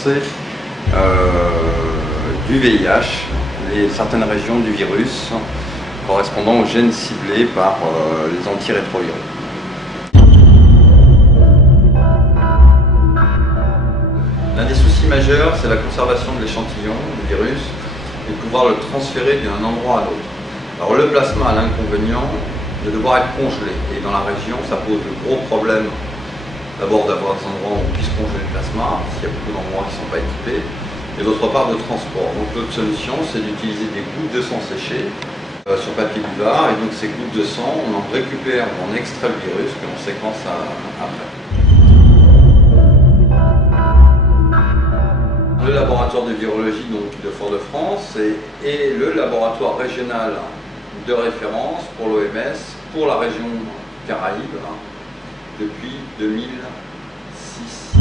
séquencer du VIH, certaines régions du virus correspondant aux gènes ciblés par les antirétroviraux. L'un des soucis majeurs, c'est la conservation de l'échantillon du virus et de pouvoir le transférer d'un endroit à l'autre. Alors le plasma a l'inconvénient de devoir être congelé, et dans la région ça pose de gros problèmes. D'abord d'avoir des endroits où on puisse congeler le plasma, s'il y a beaucoup d'endroits qui ne sont pas équipés, et d'autre part de transport. Donc l'autre solution, c'est d'utiliser des gouttes de sang séchées sur papier buvard, et donc ces gouttes de sang, on en récupère, on extrait le virus, puis on séquence après. Le laboratoire de virologie donc, de Fort-de-France est le laboratoire régional de référence pour l'OMS, pour la région Caraïbes, depuis 2006.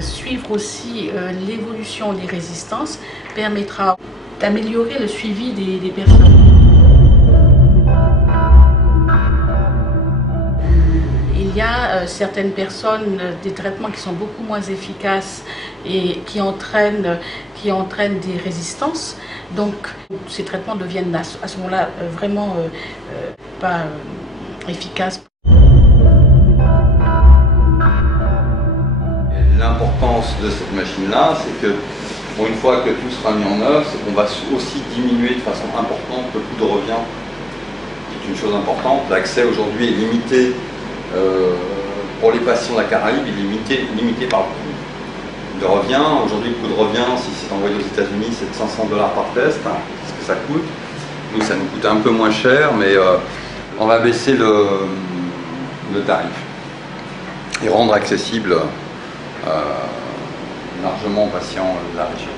Suivre aussi l'évolution des résistances permettra d'améliorer le suivi des personnes. Il y a certaines personnes, des traitements qui sont beaucoup moins efficaces et qui entraînent des résistances. Donc ces traitements deviennent à ce moment-là vraiment pas efficaces. L'importance de cette machine-là, c'est que une fois que tout sera mis en œuvre, c'est qu'on va aussi diminuer de façon importante le coût de revient, qui est une chose importante. L'accès aujourd'hui est limité. Pour les patients de la Caraïbe, il est limité par le coût de revient. Aujourd'hui, le coût de revient, si c'est envoyé aux États-Unis, c'est de $500 par test, c'est ce que ça coûte. Nous, ça nous coûte un peu moins cher, mais on va baisser le tarif et rendre accessible largement aux patients de la région.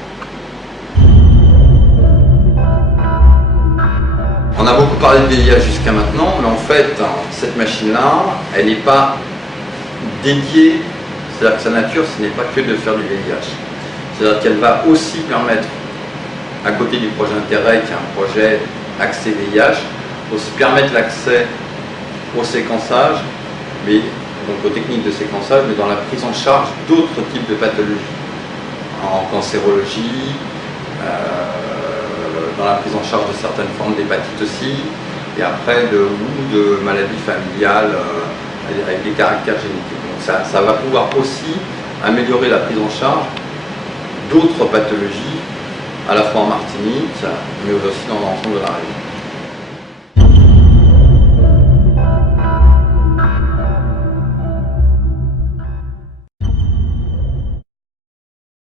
On a beaucoup parlé de VIH jusqu'à maintenant, mais en fait, cette machine-là, elle n'est pas dédiée, c'est-à-dire que sa nature, ce n'est pas que de faire du VIH. C'est-à-dire qu'elle va aussi permettre, à côté du projet Intérêt, qui est un projet accès VIH, aussi permettre l'accès au séquençage, mais donc aux techniques de séquençage, mais dans la prise en charge d'autres types de pathologies, en cancérologie, dans la prise en charge de certaines formes d'hépatite aussi, et après de maladies familiales avec des caractères génétiques. Donc ça va pouvoir aussi améliorer la prise en charge d'autres pathologies, à la fois en Martinique, mais aussi dans l'ensemble de la région.